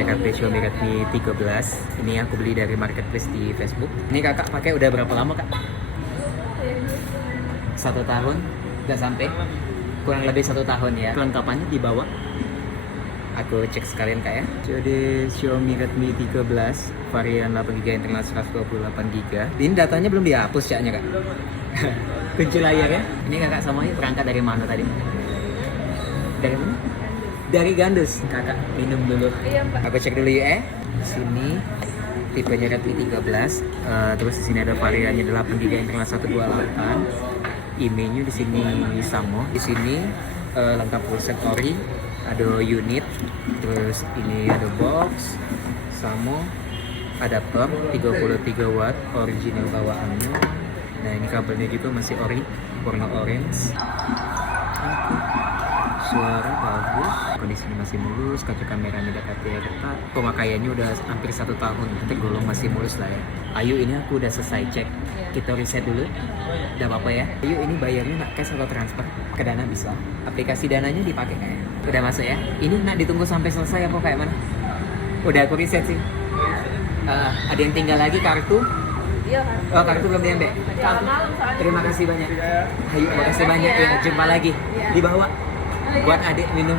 cek HP Xiaomi Redmi 13. Ini aku beli dari marketplace di Facebook. Ini kakak pakai udah berapa lama kak? 1 tahun? Nggak sampai? Kurang lebih 1 tahun ya. Kelengkapannya di bawah. Aku cek sekalian kak ya. Jadi Xiaomi Redmi 13 varian 8GB internal 128GB. Ini datanya belum dihapus caknya kak. Kunci layarnya. Ini kakak semuanya berangkat dari mana tadi? Dari mana? Dari Gandus. Kakak minum dulu. Iya, Mbak. Aku cek dulu ya. Di sini tipenya Redmi 13. Terus di sini ada variannya 8GB internal 128. IMEI-nya di sini Samo. Di sini lengkap fullset ori. Ada unit. Terus ini ada box. Samo. Adaptor 33 watt. Original bawaannya. Nah ini kabelnya juga masih ori. Warna orange. Suara bagus, kondisinya masih mulus, kaca kameranya udah ketat, pemakaiannya udah hampir 1 tahun, tergolong masih mulus lah ya. Ayu, ini aku udah selesai cek, kita reset dulu, udah apa-apa ya. Ayu, ini bayarnya nak cash atau transfer? Ke Dana bisa, aplikasi Dananya dipakai kayaknya. Udah masuk ya, ini nak ditunggu sampai selesai apa kayak mana? Udah aku reset sih. Ada yang tinggal lagi kartu? Iya kan? Oh, kartu belum diambil? Malam soalnya. Terima kasih banyak. Ayu, makasih banyak ya, jumpa lagi. Di bawah. Buat adik minum.